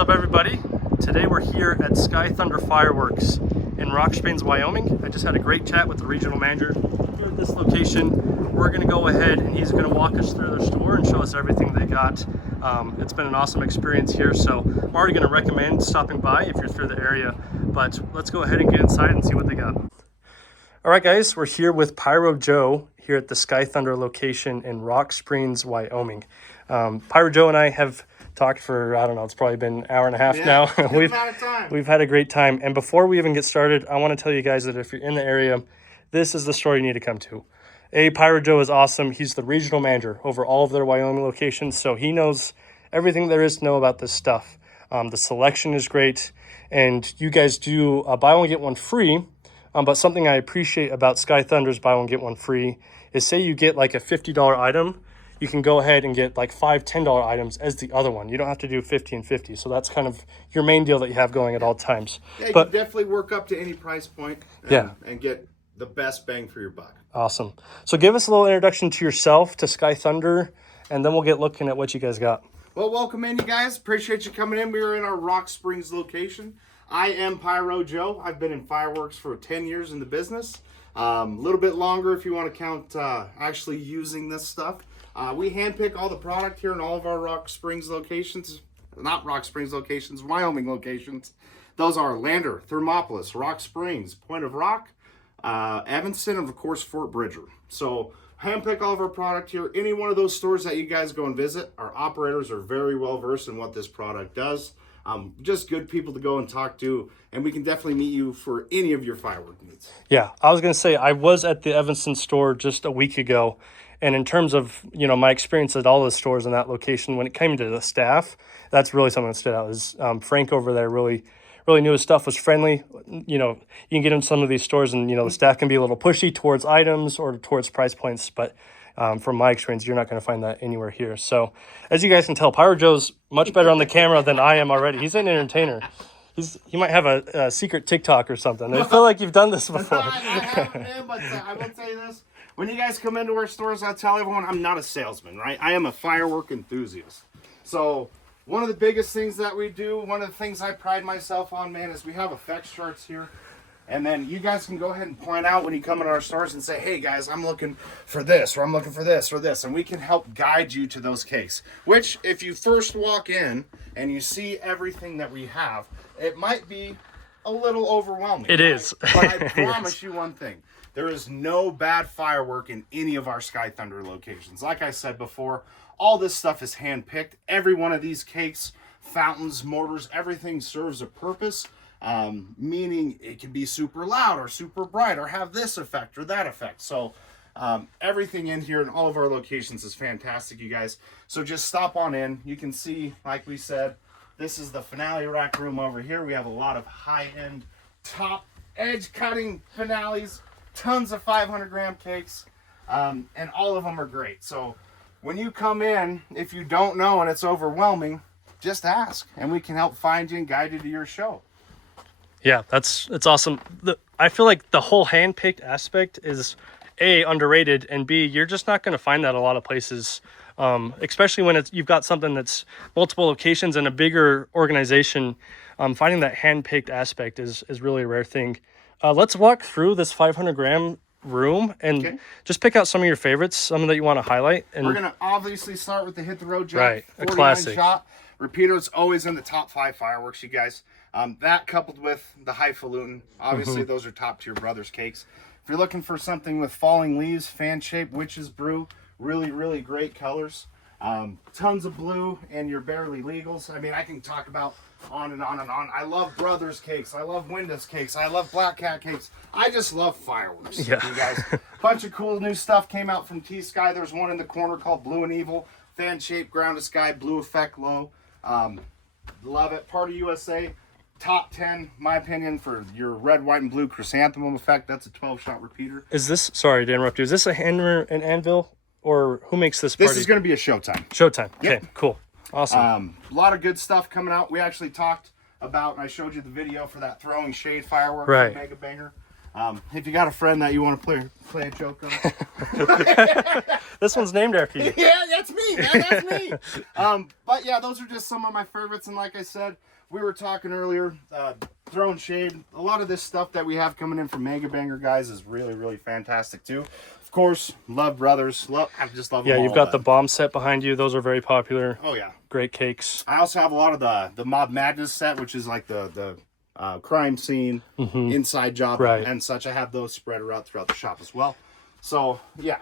up, everybody? Today we're here at Sky Thunder Fireworks in Rock Springs, Wyoming. I just had a great chat with the regional manager here at this location. We're going to go ahead and he's going to walk us through their store and show us everything they got. It's been an awesome experience here, so I'm already going to recommend stopping by if you're through the area. But let's go ahead and get inside and see what they got. All right, guys, we're here with Pyro Joe here at the Sky Thunder location in Rock Springs, Wyoming. Pyro Joe and I have talked for, I don't know, it's probably been an hour and a half now. We've had a great time. And before we even get started, I want to tell you guys that if you're in the area, this is the store you need to come to. Pyro Joe is awesome. He's the regional manager over all of their Wyoming locations, so he knows everything there is to know about this stuff. The selection is great, and you guys do buy one, get one free. But something I appreciate about Sky Thunder's buy one, get one free is, say you get like a $50 item, you can go ahead and get like $5, $10 items as the other one. You don't have to do 50 and 50. So that's kind of your main deal that you have going at all times. Yeah, you can definitely work up to any price point and get the best bang for your buck. Awesome. So give us a little introduction to yourself, to Sky Thunder, and then we'll get looking at what you guys got. Well, welcome in, you guys. Appreciate you coming in. We are in our Rock Springs location. I am Pyro Joe. I've been in fireworks for 10 years in the business. A little bit longer if you want to count actually using this stuff. We handpick all the product here in all of our Rock Springs locations. Not Rock Springs locations, Wyoming locations. Those are Lander, Thermopolis, Rock Springs, Point of Rock, Evanston, and of course Fort Bridger. So handpick all of our product here. Any one of those stores that you guys go and visit, our operators are very well versed in what this product does. Just good people to go and talk to, and we can definitely meet you for any of your firework needs. Yeah, I was going to say, I was at the Evanston store just a week ago, and in terms of, you know, my experience at all the stores in that location, when it came to the staff, that's really something that stood out. Is Frank over there really knew his stuff, was friendly. You know, you can get in some of these stores and, you know, the staff can be a little pushy towards items or towards price points, but from my experience, you're not going to find that anywhere here. So as you guys can tell, Pyro Joe's much better on the camera than I am already. He's an entertainer. He might have a secret TikTok or something. I feel like you've done this before. I haven't been, but I will tell you this. When you guys come into our stores, I'll tell everyone I'm not a salesman, right? I am a firework enthusiast. So one of the biggest things that we do, one of the things I pride myself on, man, is we have effects charts here. And then you guys can go ahead and point out when you come into our stores and say, hey guys, I'm looking for this, or I'm looking for this, or this. And we can help guide you to those cakes. Which, if you first walk in and you see everything that we have, it might be a little overwhelming. It is. But I promise you one thing. There is no bad firework in any of our Sky Thunder locations. Like I said before, all this stuff is hand-picked. Every one of these cakes, fountains, mortars, everything serves a purpose. Meaning it can be super loud or super bright or have this effect or that effect. So everything in here in all of our locations is fantastic, you guys. So just stop on in. You can see, like we said, this is the finale rack room over here. We have a lot of high-end, top edge cutting finales, tons of 500-gram cakes, and all of them are great. So when you come in, if you don't know and it's overwhelming, just ask, and we can help find you and guide you to your show. Yeah, it's awesome. I feel like the whole hand-picked aspect is A, underrated, and B, you're just not going to find that a lot of places, especially when you've got something that's multiple locations and a bigger organization. Finding that hand-picked aspect is really a rare thing. Let's walk through this 500-gram room and just pick out some of your favorites, some that you want to highlight. And we're going to obviously start with the Hit the Road Jack. Right, a classic. Shot. Repeater is always in the top 5 fireworks, you guys. That coupled with the highfalutin, obviously those are top tier brothers cakes. If you're looking for something with falling leaves, fan shape, witch's brew, really great colors. Tons of blue and your barely legals. I mean, I can talk about on and on and on. I love brothers cakes. I love Windows cakes. I love Black Cat cakes. I just love fireworks. Yeah. You guys. Bunch of cool new stuff came out from T-Sky. There's one in the corner called Blue and Evil. Fan shape, ground to sky, blue effect low. Love it. Part of USA. Top 10, my opinion, for your red, white, and blue chrysanthemum effect. That's a 12-shot repeater. Is this, sorry to interrupt you, is this a hammer and anvil, or who makes this party? This is going to be a Showtime. Showtime. Yep. Okay, cool. Awesome. A lot of good stuff coming out. We actually talked about, and I showed you the video for that throwing shade firework. Right. Mega Banger. If you got a friend that you want to play a joke on. This one's named after you. Yeah, that's me, man. That's me. But yeah, those are just some of my favorites. And like I said, we were talking earlier, throwing shade. A lot of this stuff that we have coming in from Mega Banger guys is really, really fantastic too. Of course, love brothers. I just love them all. You've got the bomb set behind you. Those are very popular. Oh yeah, great cakes. I also have a lot of the Mob Madness set, which is like the crime scene, inside job, and such. I have those spread out throughout the shop as well. So yeah.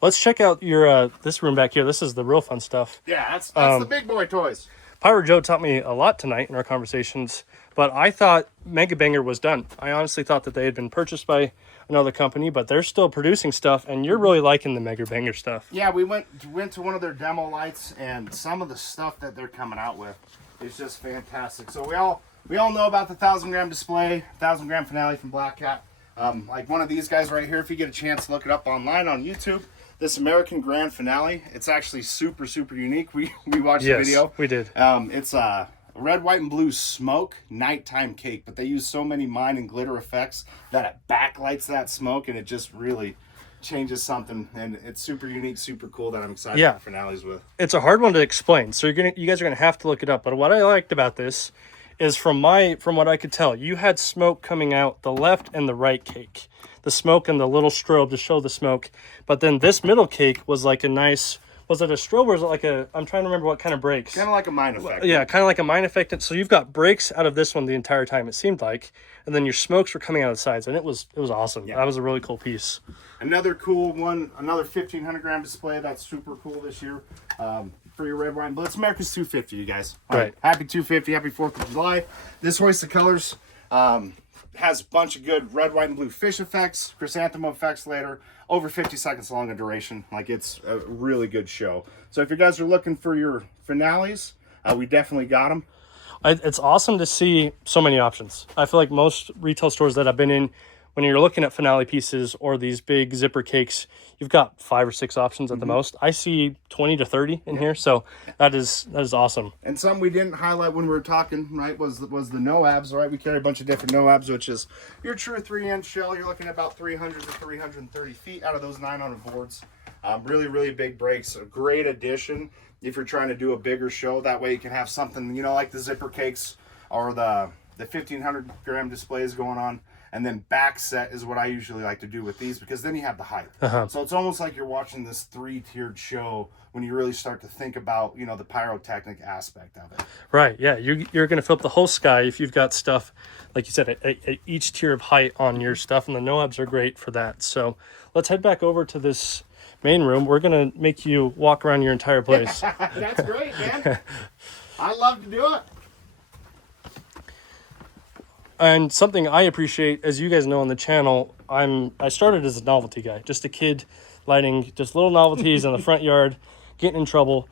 Let's check out your this room back here. This is the real fun stuff. Yeah, that's the big boy toys. Pyro Joe taught me a lot tonight in our conversations, but I thought Mega Banger was done. I honestly thought that they had been purchased by another company, but they're still producing stuff, and you're really liking the Mega Banger stuff. Yeah, we went to one of their demo lights, and some of the stuff that they're coming out with is just fantastic. So we all know about the 1,000-gram display, 1,000-gram finale from Black Cat. Like one of these guys right here, if you get a chance, look it up online on YouTube. This American Grand Finale, it's actually super, super unique. We watched the video. We did. It's a red, white, and blue smoke nighttime cake, but they use so many mine and glitter effects that it backlights that smoke, and it just really changes something. And it's super unique, super cool that I'm excited for finales with. It's a hard one to explain, so you guys are gonna have to look it up. But what I liked about this is from what I could tell, you had smoke coming out the left and the right cake. The smoke and the little strobe to show the smoke. But then this middle cake was like a nice, was it a strobe or was it like I'm trying to remember what kind of breaks. Kind of like a mine effect. Yeah, kind of like a mine effect. So you've got breaks out of this one the entire time, it seemed like. And then your smokes were coming out of the sides, and it was awesome. Yeah. That was a really cool piece. Another cool one, another 1,500-gram display. That's super cool this year. For your red, white, and blue. It's America's 250, you guys. All right. Happy 250, happy 4th of July. This Hoist of Colors has a bunch of good red, white, and blue fish effects, chrysanthemum effects later, over 50 seconds long in duration. Like, it's a really good show. So if you guys are looking for your finales, we definitely got them. It's awesome to see so many options. I feel like most retail stores that I've been in, when you're looking at finale pieces or these big zipper cakes, you've got 5 or 6 options at the most. I see 20 to 30 in here, so that is awesome. And some we didn't highlight when we were talking, right, was the no-abs, right? We carry a bunch of different no-abs, which is your true 3-inch shell. You're looking at about 300 to 330 feet out of those 900 boards. Really, really big breaks. A great addition if you're trying to do a bigger show. That way you can have something, like the zipper cakes or the 1,500-gram displays going on. And then back set is what I usually like to do with these, because then you have the height. So it's almost like you're watching this 3-tiered show when you really start to think about, the pyrotechnic aspect of it. Right, yeah. You're going to fill up the whole sky if you've got stuff, like you said, at each tier of height on your stuff, and the no-abs are great for that. So let's head back over to this main room. We're going to make you walk around your entire place. That's great, man. I love to do it. And something I appreciate, as you guys know on the channel, I started as a novelty guy, just a kid lighting just little novelties in the front yard, getting in trouble.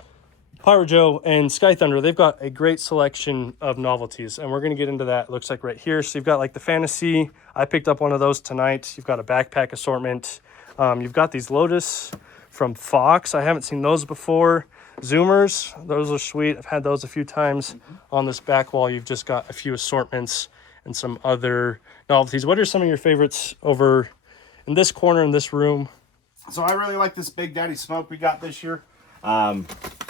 Pyro Joe and Sky Thunder, they've got a great selection of novelties, and we're going to get into that. It looks like right here. So you've got like the Fantasy. I picked up one of those tonight. You've got a backpack assortment. You've got these Lotus from Fox. I haven't seen those before. Zoomers, those are sweet. I've had those a few times. On this back wall, you've just got a few assortments and some other novelties. What are some of your favorites over in this corner in this room? So I really like this Big Daddy smoke we got this year.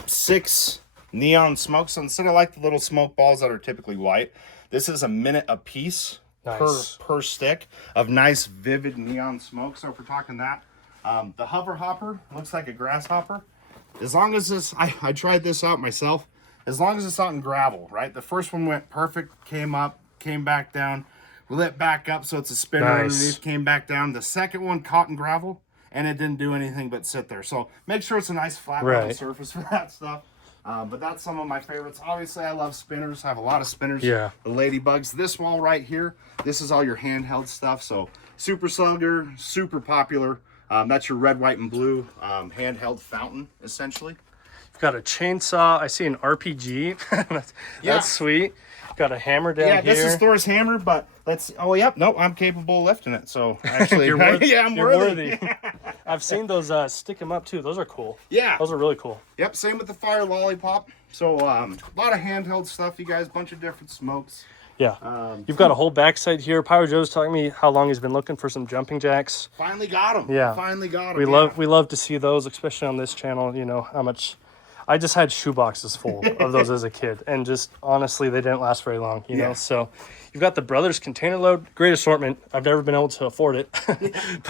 6 neon smokes. So instead of like the little smoke balls that are typically white, this is a minute a piece per stick of nice vivid neon smoke. So if we're talking that, the hover hopper looks like a grasshopper. As long as this, I tried this out myself. As long as it's not in gravel, right? The first one went perfect, came up, came back down, lit back up, so it's a spinner underneath, came back down. The second one caught in gravel, and it didn't do anything but sit there. So make sure it's a nice flat level surface for that stuff. But that's some of my favorites. Obviously, I love spinners. I have a lot of spinners. Yeah. The Ladybugs. This wall right here, this is all your handheld stuff. So Super Slugger, super popular. That's your red, white, and blue handheld fountain, essentially. You've got a chainsaw. I see an RPG. That's sweet. Got a hammer down here. Yeah, this is Thor's hammer, but let's. Oh, yep. Nope, I'm capable of lifting it. So actually, you're worthy. I'm worthy. I've seen those stick them up too. Those are cool. Yeah, those are really cool. Yep. Same with the fire lollipop. So a lot of handheld stuff, you guys. Bunch of different smokes. Yeah. You've got a whole backside here. Pyro Joe's telling me how long he's been looking for some jumping jacks. Finally got them. Yeah. Finally got them. We love to see those, especially on this channel. You know how much I just had shoe boxes full of those as a kid, and just honestly, they didn't last very long. You know, so you've got the Brothers container load, great assortment. I've never been able to afford it,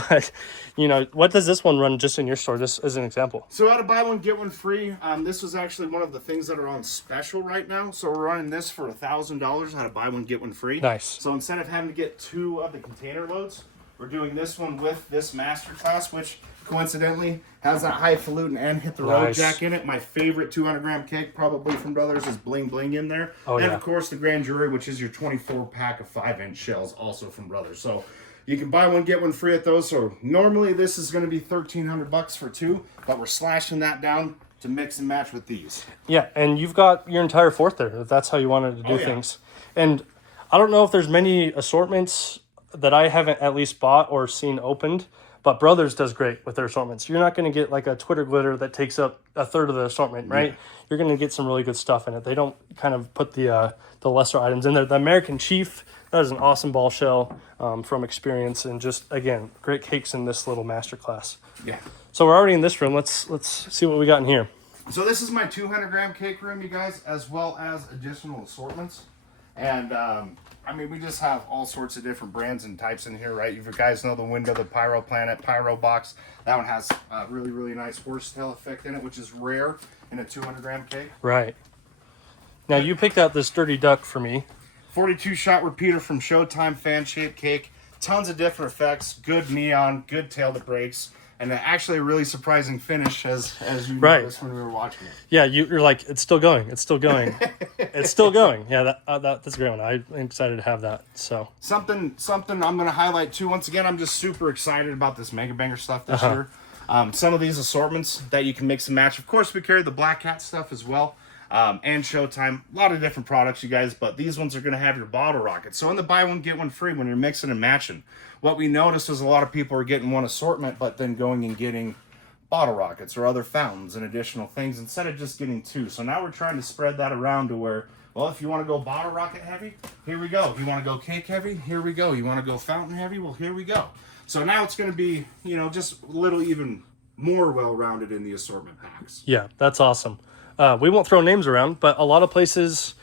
but you know, what does this one run just in your store? Just as an example. So out of buy one get one free. This was actually one of the things that are on special right now. So we're running this for $1,000 out of buy one get one free. Nice. So instead of having to get 2 of the container loads, we're doing this one with this masterclass, which coincidentally has that highfalutin and hit the road jack in it. My favorite 200-gram cake, probably from Brothers, is Bling Bling in there. Oh, and yeah. of course the Grand Jury, which is your 24 pack of 5-inch shells, also from Brothers. So you can buy one get one free at those. So normally this is going to be $1,300 for 2, but we're slashing that down to mix and match with these. Yeah, and you've got your entire fort there, if that's how you wanted to do things. And I don't know if there's many assortments that I haven't at least bought or seen opened, but Brothers does great with their assortments. You're not going to get like a Twitter glitter that takes up a third of the assortment, right? You're going to get some really good stuff in it. They don't kind of put the lesser items in there. The American Chief, that is an awesome ball shell from experience, and just, again, great cakes in this little masterclass. Yeah. So we're already in this room. Let's see what we got in here. So this is my 200-gram cake room, you guys, as well as additional assortments. And I mean, we just have all sorts of different brands and types in here, right? If you guys know the window, the Pyro Planet, Pyro box, that one has a really, really nice horsetail effect in it, which is rare in a 200-gram cake. Right. Now, you picked out this Dirty Duck for me. 42-shot repeater from Showtime, fan-shaped cake. Tons of different effects, good neon, good tail that breaks, and actually a really surprising finish, as you noticed when we were watching it. Yeah, you're like, it's still going. It's still going. It's still going. Yeah, that's a great one. I'm excited to have that. So something I'm going to highlight too. Once again, I'm just super excited about this Mega Banger stuff this year. Some of these assortments that you can mix and match. Of course, we carry the Black Cat stuff as well. And Showtime, a lot of different products, you guys, but these ones are going to have your bottle rockets. So in the buy one, get one free when you're mixing and matching, what we noticed is a lot of people are getting one assortment, but then going and getting bottle rockets or other fountains and additional things instead of just getting 2. So now we're trying to spread that around to where, well, if you want to go bottle rocket heavy, here we go. If you want to go cake heavy, here we go. You want to go fountain heavy, well, here we go. So now it's going to be, you know, just a little even more well-rounded in the assortment packs. yeah, that's awesome. We won't throw names around, but a lot of places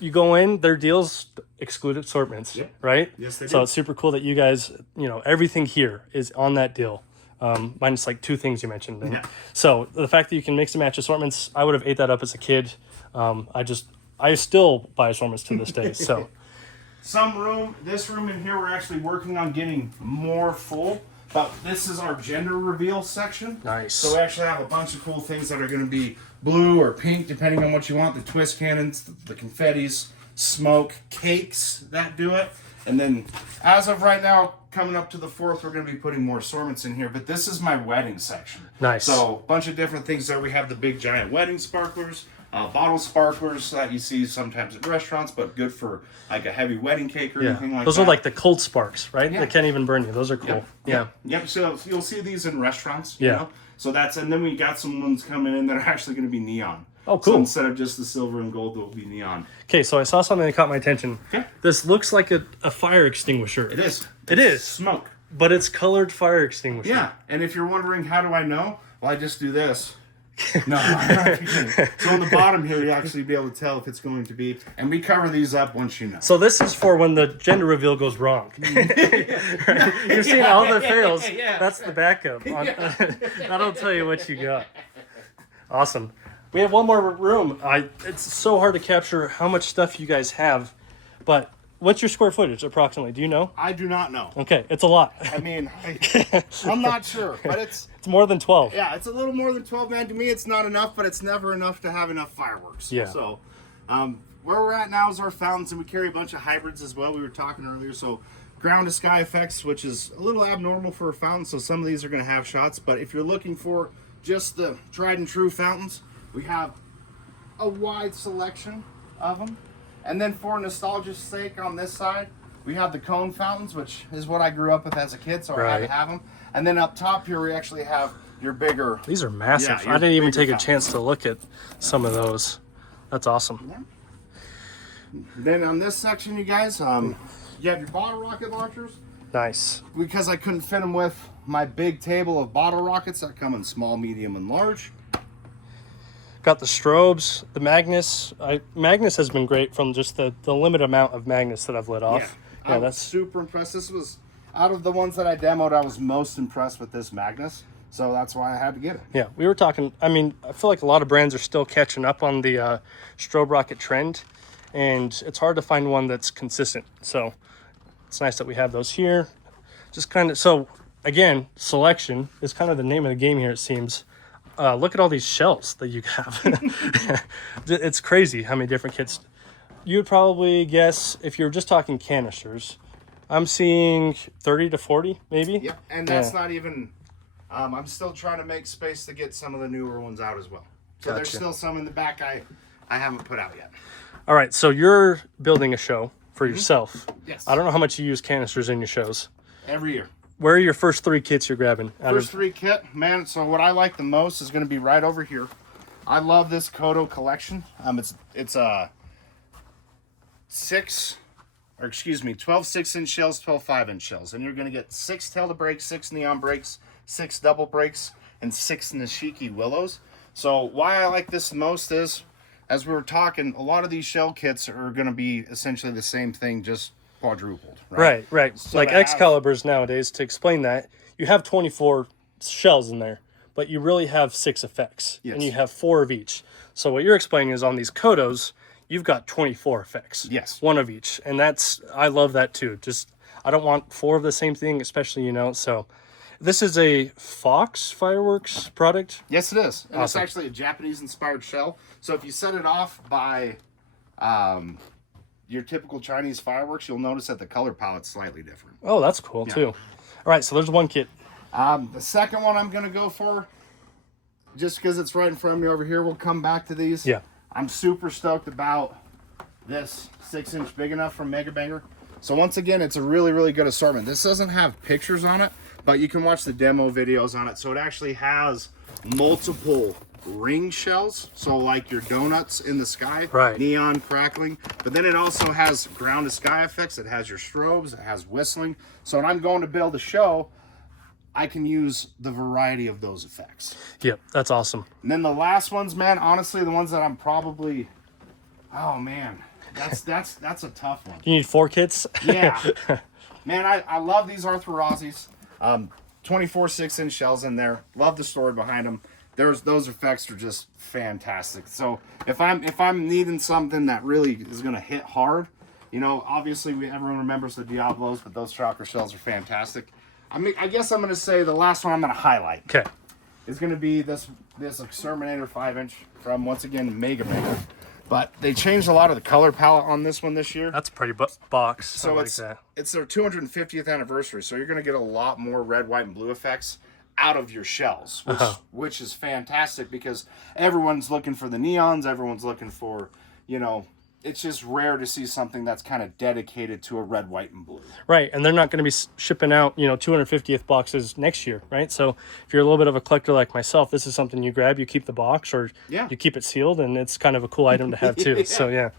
you go in, their deals exclude assortments, right? Yes, they do. So it's super cool that you guys, you know, everything here is on that deal. Minus like 2 things you mentioned. And so the fact that you can mix and match assortments, I would have ate that up as a kid. I still buy assortments to this day. So this room in here, we're actually working on getting more full. But this is our gender reveal section. Nice. So we actually have a bunch of cool things that are going to be blue or pink, depending on what you want. The twist cannons, the confettis, smoke, cakes that do it. And then as of right now, coming up to the 4th, we're going to be putting more assortments in here. But this is my wedding section. Nice. So a bunch of different things there. We have the big giant wedding sparklers. Bottle sparklers that you see sometimes at restaurants, but good for like a heavy wedding cake or anything like that. Those are like the cold sparks, right? Yeah. They can't even burn you. Those are cool. Yep. So you'll see these in restaurants. Yeah. You know? So and then we got some ones coming in that are actually going to be neon. Oh, cool. So instead of just the silver and gold, they'll be neon. Okay, so I saw something that caught my attention. Okay. This looks like a fire extinguisher. It is. It is. Smoke. But it's colored fire extinguisher. Yeah. And if you're wondering, how do I know? Well, I just do this. No, so on the bottom here, you actually be able to tell if it's going to be, and we cover these up once you know. So this is for when the gender reveal goes wrong. Right? You're seeing all the fails. That's the backup. That'll tell you what you got. Awesome. We have one more room. It's so hard to capture how much stuff you guys have, but what's your square footage approximately? Do you know? I do not know. Okay, it's a lot. I mean, I'm not sure, but it's more than 12. Yeah, it's a little more than 12, man. To me, it's not enough, but it's never enough to have enough fireworks. Yeah. So, where we're at now is our fountains, and we carry a bunch of hybrids as well. We were talking earlier, so ground to sky effects, which is a little abnormal for a fountain. So some of these are going to have shots, but if you're looking for just the tried and true fountains, we have a wide selection of them. And then for nostalgia's sake on this side, we have the cone fountains, which is what I grew up with as a kid, so I had to have them. And then up top here, we actually have your bigger... These are massive. Yeah, I didn't even take fountains. a chance to look at some of those. That's awesome. Yeah. Then on this section, you guys, you have your bottle rocket launchers. Nice. Because I couldn't fit them with my big table of bottle rockets that come in small, medium, and large. Got the strobes, the Magnus. Magnus has been great from just the limited amount of Magnus that I've lit off. Yeah, that's super impressed. This was, out of the ones that I demoed, I was most impressed with this Magnus. So that's why I had to get it. Yeah, we were talking, I mean, I feel like a lot of brands are still catching up on the strobe rocket trend, and it's hard to find one that's consistent. So it's nice that we have those here. Just kind of, so again, selection is kind of the name of the game here, it seems. Look at all these shells that you have. It's crazy how many different kits. You would probably guess, if you're just talking canisters, I'm seeing 30 to 40 maybe. Yep, and that's not even... I'm still trying to make space to get some of the newer ones out as well. So there's still some in the back I haven't put out yet. All right, so you're building a show for yourself. Yes. I don't know how much you use canisters in your shows. Every year. Where are your first 3 kits you're grabbing? First 3 kit, man. So what I like the most is going to be right over here. I love this Kodo collection. It's a 12 6-inch shells, 12 5-inch shells, and you're going to get 6 tail to brakes, 6 neon brakes, 6 double brakes, and 6 Nishiki willows. So why I like this the most is, as we were talking, a lot of these shell kits are going to be essentially the same thing, just quadrupled. Right. So like Excaliburs nowadays, to explain that, you have 24 shells in there, but you really have 6 effects, and you have 4 of each. So what you're explaining is on these Kodos, you've got 24 effects. Yes. 1 of each. And I love that too. Just, I don't want 4 of the same thing, especially, so... This is a Fox Fireworks product? Yes, it is. And awesome. It's actually a Japanese-inspired shell. So if you set it off by your typical Chinese fireworks, you'll notice that the color palette's slightly different. Oh, that's cool, too. All right, so there's 1 kit. The second one I'm going to go for, just because it's right in front of me over here, we'll come back to these. Yeah. I'm super stoked about this 6-inch big enough from Mega Banger. So once again, it's a really, really good assortment. This doesn't have pictures on it, but you can watch the demo videos on it. So it actually has multiple ring shells. So like your donuts in the sky, neon crackling. But then it also has ground to sky effects. It has your strobes, it has whistling. So when I'm going to build a show, I can use the variety of those effects. Yep, that's awesome. And then the last ones, man, honestly, the ones that I'm probably, oh man, that's a tough one. You need 4 kits? Yeah. Man, I love these Arthrorazzi's. 24 6-inch shells in there. Love the story behind them. Those effects are just fantastic. So if I'm needing something that really is going to hit hard, obviously everyone remembers the Diablos, but those shocker shells are fantastic. I guess I'm going to say the last one I'm going to highlight. Okay. Is going to be this Exterminator 5-inch from, once again, Mega Man. But they changed a lot of the color palette on this one this year. That's a pretty box. So it's their 250th anniversary. So you're going to get a lot more red, white, and blue effects out of your shells, which is fantastic because everyone's looking for the neons. Everyone's looking for, it's just rare to see something that's kind of dedicated to a red, white, and blue. Right, and they're not going to be shipping out, 250th boxes next year, right? So if you're a little bit of a collector like myself, this is something you grab, you keep the box, or you keep it sealed, and it's kind of a cool item to have too. So yeah.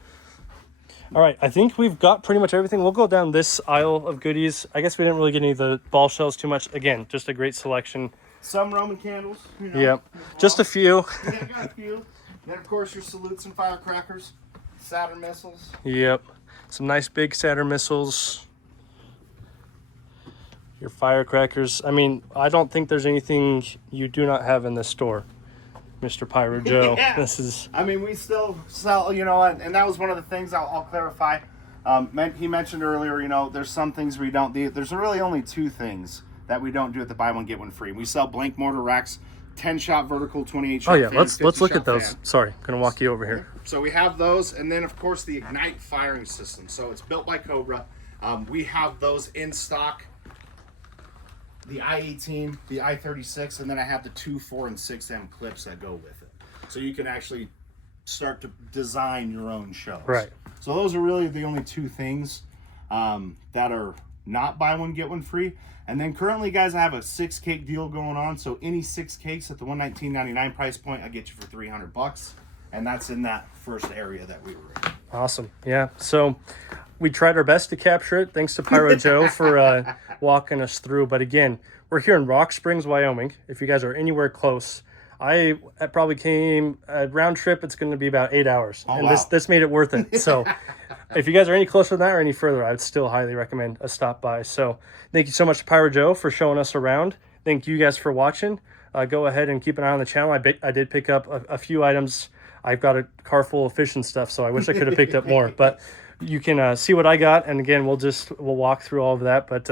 All right, I think we've got pretty much everything. We'll go down this aisle of goodies. I guess we didn't really get any of the ball shells too much. Again, just a great selection. Some Roman candles. Yep, just a few. Yeah, I got a few. Then of course your salutes and firecrackers. Saturn missiles. Yep. Some nice big Saturn missiles. Your firecrackers. I mean, I don't think there's anything you do not have in this store, Mr. Pyro Joe. This is... I mean, we still sell, and that was one of the things I'll clarify. He mentioned earlier, there's some things we don't do. There's really only 2 things that we don't do at the buy one, get one free. We sell blank mortar racks, 10-shot vertical, 28-shot. Oh yeah, let's look at those. Sorry, gonna walk you over here. So we have those, and then of course the Ignite firing system. So it's built by Cobra. We have those in stock. The I-18, the I-36, and then I have the 2, 4, and 6M clips that go with it. So you can actually start to design your own shows. Right. So those are really the only 2 things that are not buy one, get one free. And then currently, guys, I have a 6 cake deal going on. So any 6 cakes at the $119.99 price point, I get you for $300. And that's in that first area that we were in. Awesome. Yeah. So we tried our best to capture it. Thanks to Pyro Joe for walking us through. But again, we're here in Rock Springs, Wyoming. If you guys are anywhere close, I probably came a round trip. It's going to be about 8 hours, and wow. this made it worth it. So if you guys are any closer than that or any further, I would still highly recommend a stop by. So thank you so much to Pyro Joe for showing us around. Thank you guys for watching. Go ahead and keep an eye on the channel. I did pick up a few items. I've got a car full of fish and stuff, so I wish I could have picked up more. But you can see what I got, and again, we'll walk through all of that. But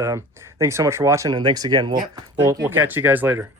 thanks so much for watching, and thanks again. We'll catch you guys later.